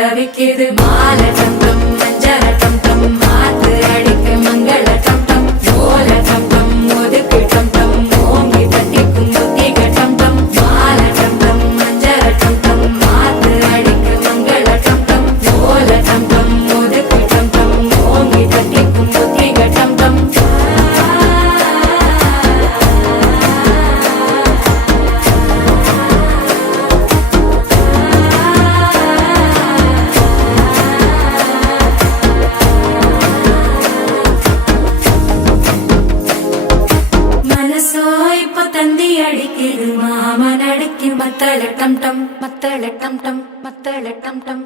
தவிக்குது மாலை டம் டம் மஞ்சள டம் டம் மாத்து அடிக்க மங்கள டம் டம் ஓல டம் டம் ஒதுக்கு டம் டம் ஓங்கி தட்டிக்கும் புத்திக டம் டம் மாலை டம் டம் மஞ்சள டம் டம் மாத்து அடிக்க மங்கள டம் டம் ஓல டம் டம் ஒதுக்கு டம் டம் ஓங்கி தட்டிக்கும் புத்திக டம் டம் தந்தி அடிக்குது மாமன் அடிக்கு மத்தள டம் டம் மத்தள டம் டம் மத்தள டம் டம்